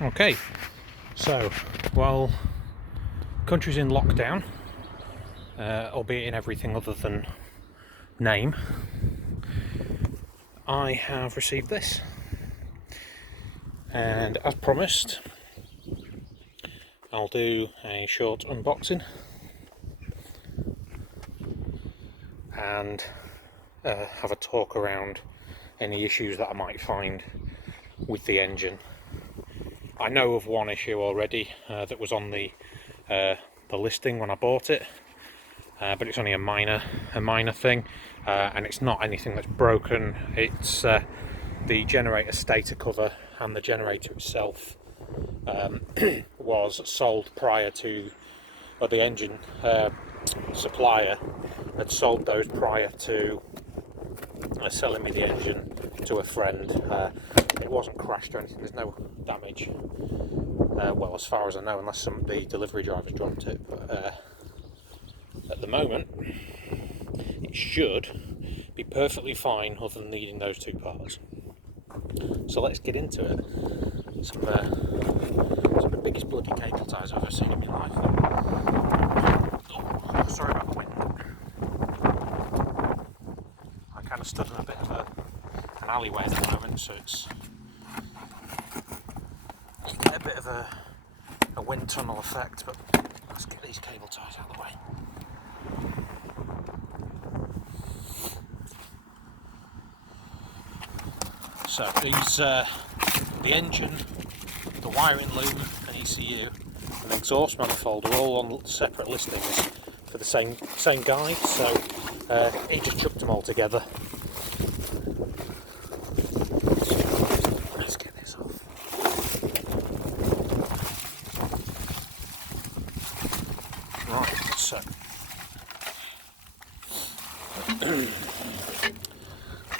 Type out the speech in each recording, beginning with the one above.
Okay, so while country's in lockdown, albeit in everything other than name, I have received this, and as promised, I'll do a short unboxing and have a talk around any issues that I might find with the engine. I know of one issue already that was on the listing when I bought it, but it's only a minor thing, and it's not anything that's broken. It's the generator stator cover, and the generator itself was sold prior to, or the engine supplier had sold those prior to selling me the engine to a friend. It wasn't crashed or anything, there's no damage, well, as far as I know, unless the delivery drivers dropped it, but at the moment it should be perfectly fine other than needing those two parts. So let's get into it. Some of the biggest bloody cable ties I've ever seen in my life. Oh, sorry about the wind. I kind of stood in a bit of an alleyway at the moment, so it's a bit of a wind tunnel effect, but let's get these cable ties out of the way. So these, the engine, the wiring loom and ECU and the exhaust manifold are all on separate listings for the same guy, so he just chucked them all together. Let's get this off. Right, so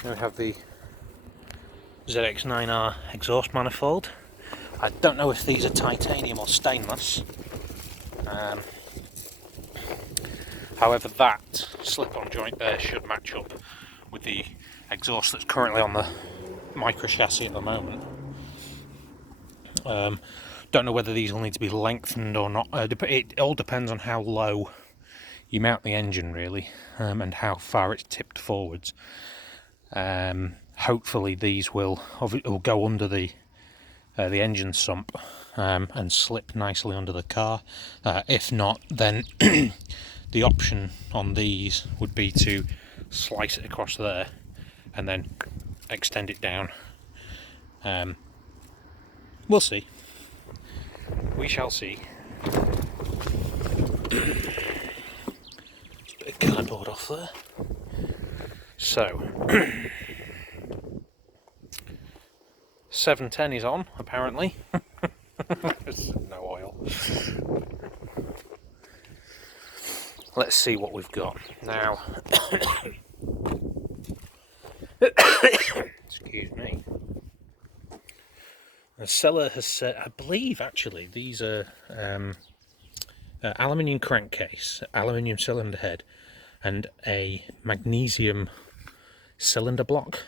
now we have the ZX9R exhaust manifold. I don't know if these are titanium or stainless. However, that slip-on joint there should match up with the exhaust that's currently on the micra chassis at the moment. Don't know whether these will need to be lengthened or not. It all depends on how low you mount the engine, really, and how far it's tipped forwards. Hopefully these will go under the engine sump and slip nicely under the car. If not, then the option on these would be to slice it across there and then extend it down. We'll see. We shall see. Just a bit of cardboard off there. So 710 is on, apparently. There's no oil. Let's see what we've got now. Excuse me. The seller has said, I believe actually these are aluminium crankcase, aluminium cylinder head, and a magnesium cylinder block,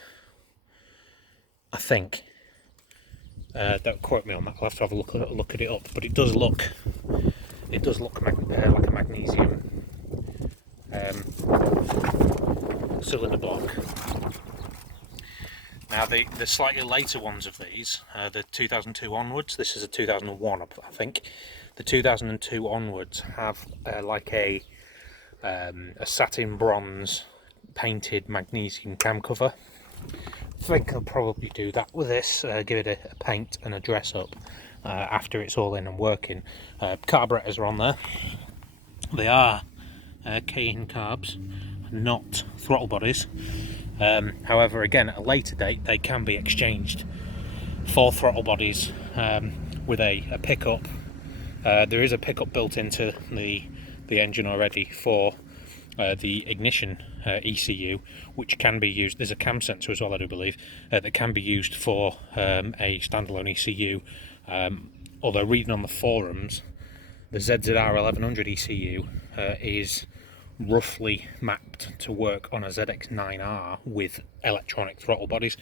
I think. Don't quote me on that. I'll have to have a look at it up. But it does look like a magnesium cylinder block. Now the slightly later ones of these, the 2002 onwards. This is a 2001, I think. The 2002 onwards have like a satin bronze painted magnesium cam cover. I think I'll probably do that with this, give it a paint and a dress up after it's all in and working. Carburetors are on there. They are K-in carbs, not throttle bodies. However, again, at a later date they can be exchanged for throttle bodies with a pickup. There is a pickup built into the engine already for the ignition ECU, which can be used. There's a cam sensor as well, I do believe, that can be used for a standalone ECU. Although reading on the forums, the ZZR 1100 ECU is roughly mapped to work on a ZX9R with electronic throttle bodies.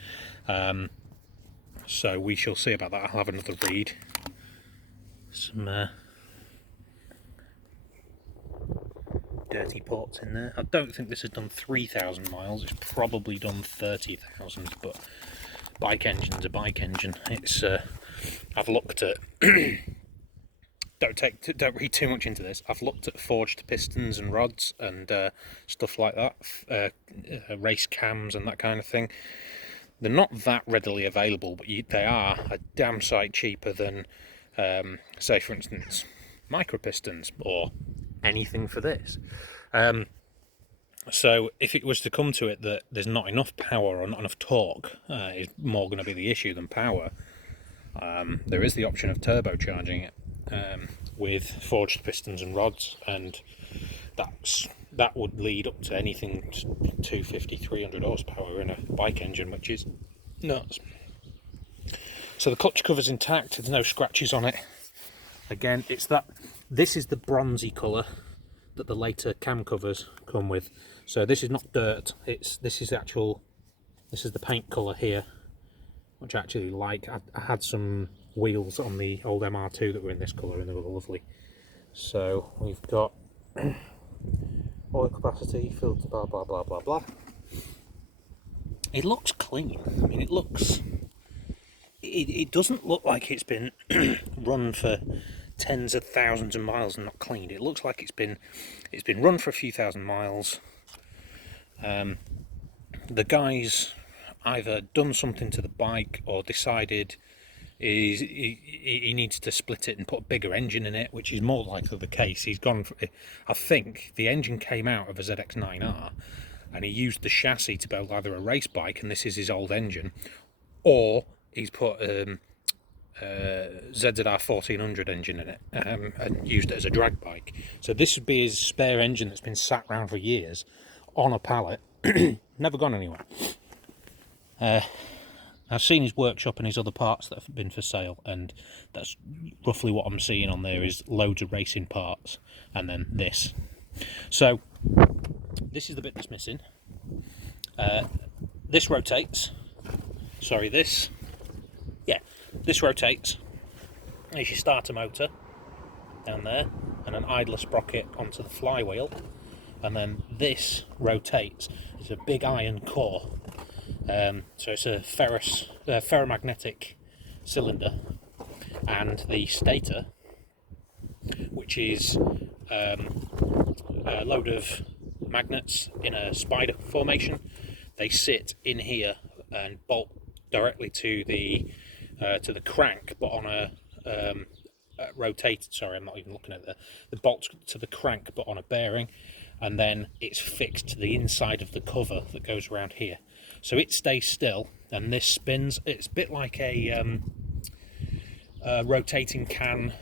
So we shall see about that. I'll have another read. Some dirty ports in there. I don't think this has done 3,000 miles. It's probably done 30,000, but bike engine's a bike engine. It's I've looked at don't read too much into this. I've looked at forged pistons and rods and stuff like that, race cams and that kind of thing. They're not that readily available, but they are a damn sight cheaper than, say for instance, micro pistons or anything for this. So if it was to come to it that there's not enough power or not enough torque, is more going to be the issue than power. There is the option of turbocharging it with forged pistons and rods, and that would lead up to anything 250, 300 horsepower in a bike engine, which is nuts. So the clutch cover's intact, there's no scratches on it. Again, this is the bronzy colour that the later cam covers come with. So this is not dirt, this is the paint colour here, which I actually like. I had some wheels on the old MR2 that were in this colour and they were lovely. So we've got oil capacity, filter, blah blah blah blah blah. It looks clean. I mean, it doesn't look like it's been run for tens of thousands of miles and not cleaned. It looks like it's been run for a few thousand miles. The guy's either done something to the bike or decided he needs to split it and put a bigger engine in it, which is more likely the case. He's gone for, I think the engine came out of a ZX9R and he used the chassis to build either a race bike, and this is his old engine, or he's put ZZR 1400 engine in it and used it as a drag bike. So this would be his spare engine that's been sat around for years on a pallet, never gone anywhere. I've seen his workshop and his other parts that have been for sale, and that's roughly what I'm seeing on there, is loads of racing parts and then this. So this is the bit that's missing. This rotates. Sorry, this rotates. If you start a motor down there and an idler sprocket onto the flywheel, and then this rotates. It's a big iron core. So it's a ferromagnetic cylinder, and the stator, which is a load of magnets in a spider formation. They sit in here and bolt directly to the crank, but on a rotated. Sorry, I'm not even looking at the bolt to the crank, but on a bearing, and then it's fixed to the inside of the cover that goes around here. So it stays still, and this spins. It's a bit like a rotating can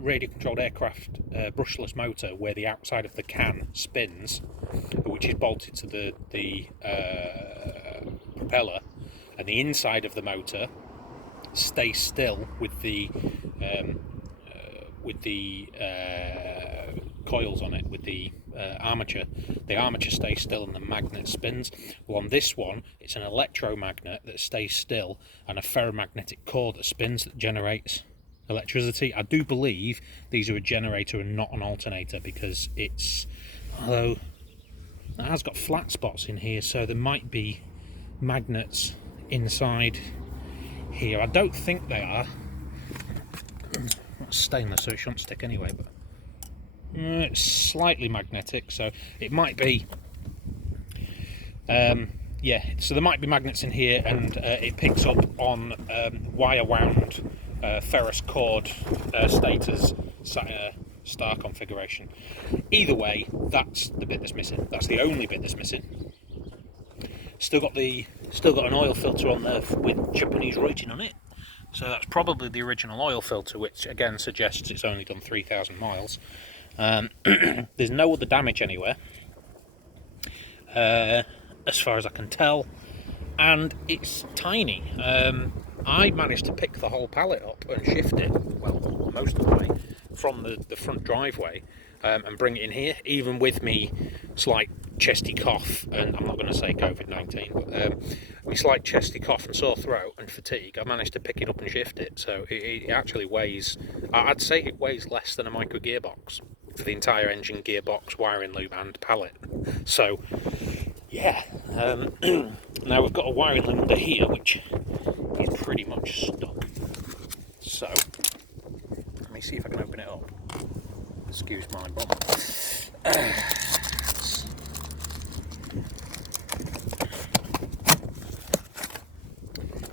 radio-controlled aircraft brushless motor, where the outside of the can spins, which is bolted to the propeller, and the inside of the motor stays still with the coils on it, with the armature. The armature stays still and the magnet spins. Well, on this one, it's an electromagnet that stays still and a ferromagnetic core that spins, that generates electricity. I do believe these are a generator and not an alternator, because although it has got flat spots in here, so there might be magnets inside here. I don't think they are. That's stainless, so it shouldn't stick anyway, but it's slightly magnetic, so it might be. So there might be magnets in here, and it picks up on wire wound ferrous cord stators star configuration. Either way, that's the bit that's missing. That's the only bit that's missing. Still got an oil filter on there with Japanese writing on it. So that's probably the original oil filter, which again suggests it's only done 3,000 miles. There's no other damage anywhere, as far as I can tell, and it's tiny. I managed to pick the whole pallet up and shift it, well, most of the way, from the front driveway, and bring it in here, even with me slight chesty cough, and I'm not going to say COVID-19, but my slight chesty cough and sore throat and fatigue, I managed to pick it up and shift it. So it actually weighs, I'd say it weighs less than a micro gearbox for the entire engine, gearbox, wiring loop and pallet. So yeah, now we've got a wiring loop under here which is pretty much stuck. So let me see if I can open it up. Excuse my bum.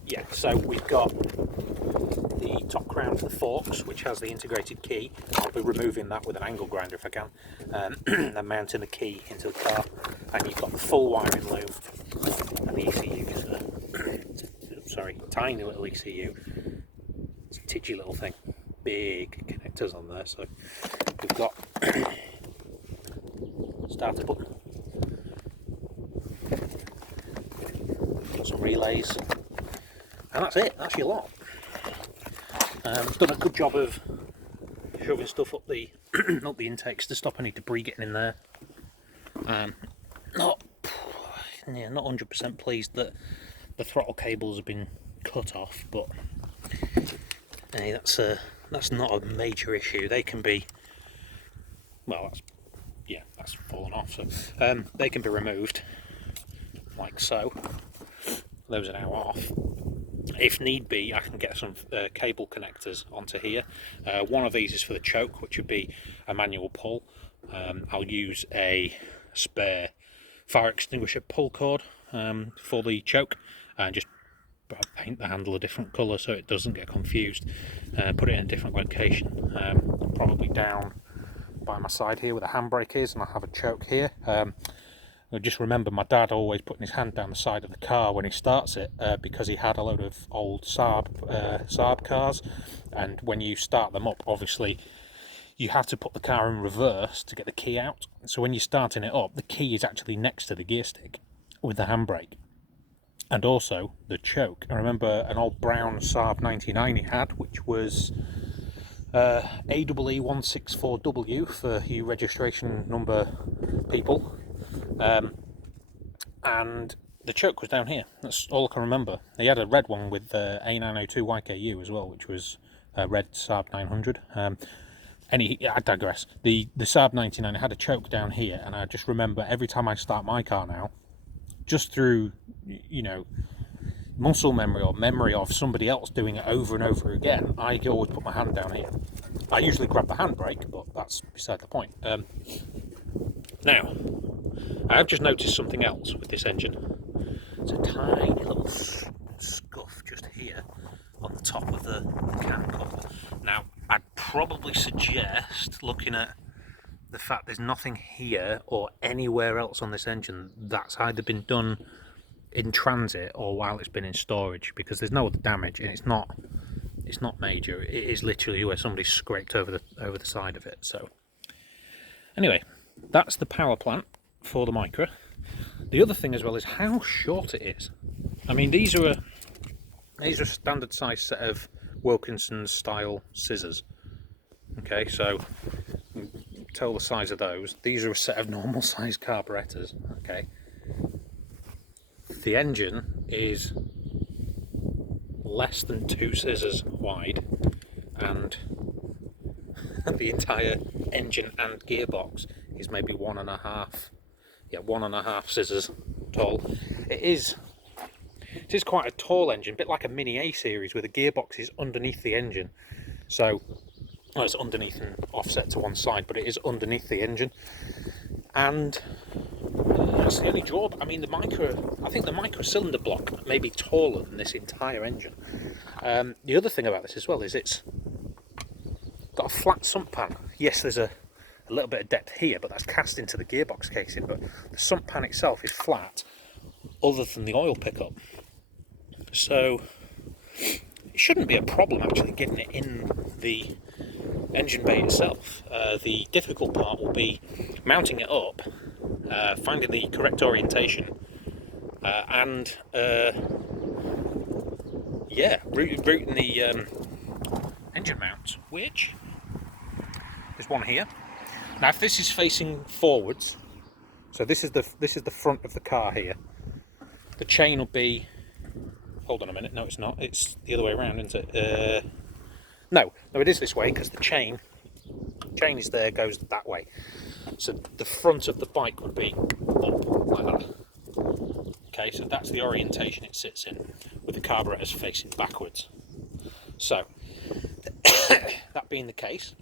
Yeah, so we've got the top crown for the forks, which has the integrated key. I'll be removing that with an angle grinder if I can, and mounting the key into the car. And you've got the full wiring loop and the ECU. Sorry, tiny little ECU. It's a titchy little thing. Big connectors on there. So we've got starter button, got some relays, and that's it. That's your lot. Done a good job of shoving stuff up the up the intakes to stop any debris getting in there. Not 100% pleased that the throttle cables have been cut off, but hey, that's not a major issue. They can be, well, that's fallen off, so they can be removed like so. Those are now off. If need be, I can get some cable connectors onto here. One of these is for the choke, which would be a manual pull. I'll use a spare fire extinguisher pull cord for the choke, and just paint the handle a different colour so it doesn't get confused. Put it in a different location, probably down by my side here where the handbrake is, and I'll have a choke here. I just remember my dad always putting his hand down the side of the car when he starts it, because he had a load of old Saab cars, and when you start them up, obviously you have to put the car in reverse to get the key out. So when you're starting it up, the key is actually next to the gear stick with the handbrake, and also the choke. I remember an old brown Saab 99 he had, which was AEE164W for you registration number people. And the choke was down here. That's all I can remember. He had a red one with A902YKU as well, which was a red Saab 900. I digress. The Saab 99 had a choke down here, and I just remember every time I start my car now, just through, muscle memory or memory of somebody else doing it over and over again, I always put my hand down here. I usually grab the handbrake, but that's beside the point. Now, I have just noticed something else with this engine. It's a tiny little scuff just here on the top of the cam cover. Now, I'd probably suggest looking at the fact there's nothing here or anywhere else on this engine that's either been done in transit or while it's been in storage, because there's no other damage, and it's not major. It is literally where somebody scraped over the side of it. So anyway, that's the power plant for the micra. The other thing as well is how short it is. I mean, these are a standard size set of Wilkinson style scissors. Okay, so tell the size of those. These are a set of normal size carburetors. Okay, the engine is less than 2 scissors wide, and the entire engine and gearbox is maybe 1.5 scissors tall. It is quite a tall engine, a bit like a mini A series, where the gearbox is underneath the engine. So it's underneath and offset to one side, but it is underneath the engine. And that's the only drawback. I mean, I think the micro cylinder block may be taller than this entire engine. The other thing about this as well is it's got a flat sump pan. Yes, there's a little bit of depth here, but that's cast into the gearbox casing. But the sump pan itself is flat, other than the oil pickup. So it shouldn't be a problem actually getting it in the engine bay itself. The difficult part will be mounting it up, finding the correct orientation, and routing the engine mount, which there's one here. Now if this is facing forwards, so this is the front of the car here, the chain will be, hold on a minute, no it's not, it's the other way around, isn't it? No, it is this way, because the chain is there, goes that way. So the front of the bike would be up like that. Okay, so that's the orientation it sits in, with the carburetors facing backwards. So, that being the case,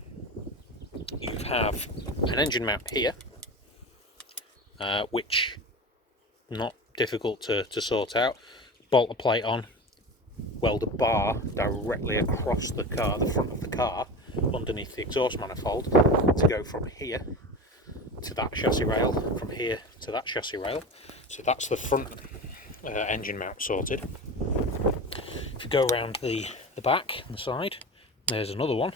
you have an engine mount here, which not difficult to sort out. Bolt a plate on, weld a bar directly across the car, the front of the car, underneath the exhaust manifold, to go from here to that chassis rail, from here to that chassis rail. So that's the front engine mount sorted. If you go around the back and the side, there's another one.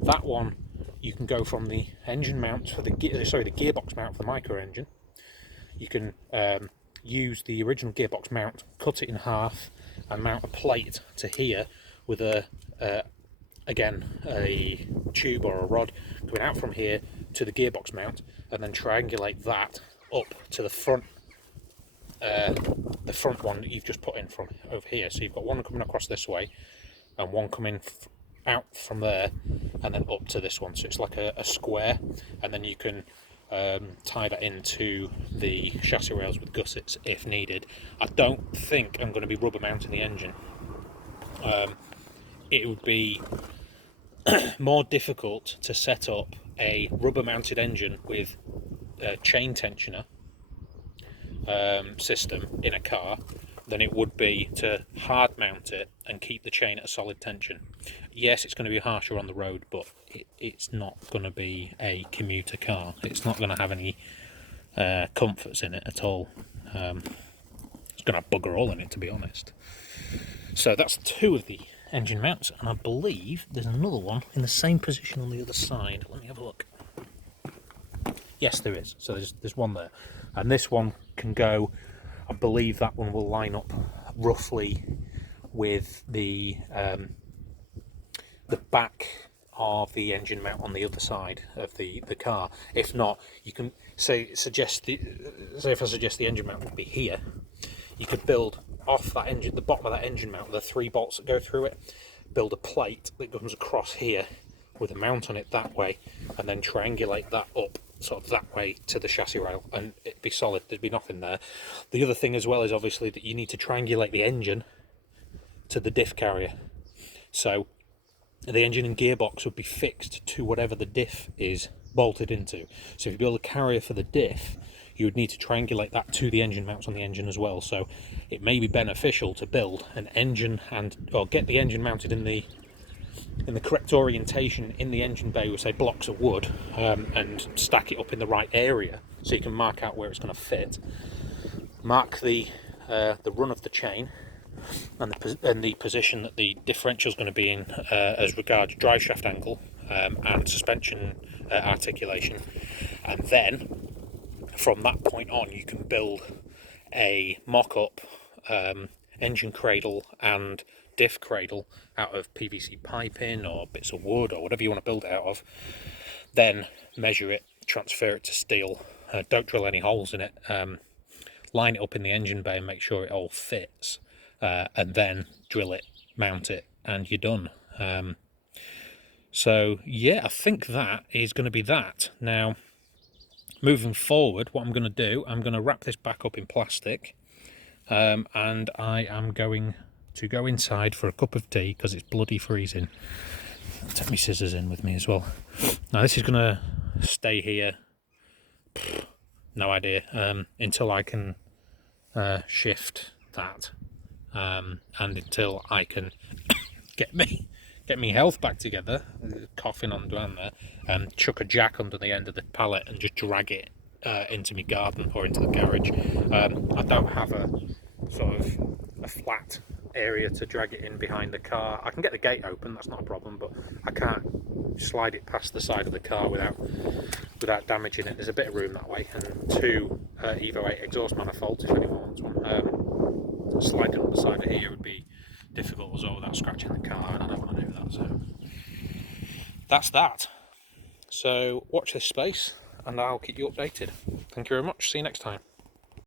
That one you can go from the engine mount for the gearbox mount for the micra engine. You can use the original gearbox mount, cut it in half, and mount a plate to here with again a tube or a rod going out from here to the gearbox mount, and then triangulate that up to the front one that you've just put in from over here. So you've got one coming across this way and one coming out from there and then up to this one, so it's like a square, and then you can tie that into the chassis rails with gussets if needed. I don't think I'm going to be rubber mounting the engine. It would be more difficult to set up a rubber mounted engine with a chain tensioner system in a car than it would be to hard mount it and keep the chain at a solid tension. Yes, it's going to be harsher on the road, but it's not going to be a commuter car. It's not going to have any comforts in it at all. It's going to have bugger all in it, to be honest. So that's two of the engine mounts, and I believe there's another one in the same position on the other side. Let me have a look. Yes, there is. So there's one there, and this one can go, I believe that one will line up roughly with the back of the engine mount on the other side of the car. If not, you can say if I suggest the engine mount would be here, you could build off that engine, the bottom of that engine mount, the 3 bolts that go through it, build a plate that comes across here with a mount on it that way, and then triangulate that up sort of that way to the chassis rail, and it'd be solid. There'd be nothing there. The other thing as well is obviously that you need to triangulate the engine to the diff carrier. So the engine and gearbox would be fixed to whatever the diff is bolted into. So if you build a carrier for the diff, you would need to triangulate that to the engine mounts on the engine as well. So it may be beneficial to build an engine or get the engine mounted in the correct orientation in the engine bay with, say, blocks of wood, and stack it up in the right area so you can mark out where it's going to fit. Mark the run of the chain and the position that the differential is going to be in as regards drive shaft angle and suspension articulation, and then from that point on you can build a mock-up engine cradle and diff cradle out of PVC piping or bits of wood or whatever you want to build it out of. Then measure it, transfer it to steel, don't drill any holes in it, line it up in the engine bay and make sure it all fits, and then drill it, mount it, and you're done. So yeah, I think that is going to be that. Now moving forward, what I'm going to do, I'm going to wrap this back up in plastic, and I am going to go inside for a cup of tea because it's bloody freezing. I'll take my scissors in with me as well. Now this is going to stay here, no idea, until I can shift that, and until I can get me health back together, coughing on down there, and chuck a jack under the end of the pallet and just drag it into my garden or into the garage. I don't have a sort of a flat area to drag it in behind the car. I can get the gate open, that's not a problem, but I can't slide it past the side of the car without damaging it. There's a bit of room that way, and 2 Evo 8 exhaust manifolds if anyone wants one. Sliding up the side of here would be difficult as well without scratching the car, and I don't want to do that. So that's that. So watch this space and I'll keep you updated. Thank you very much. See you next time.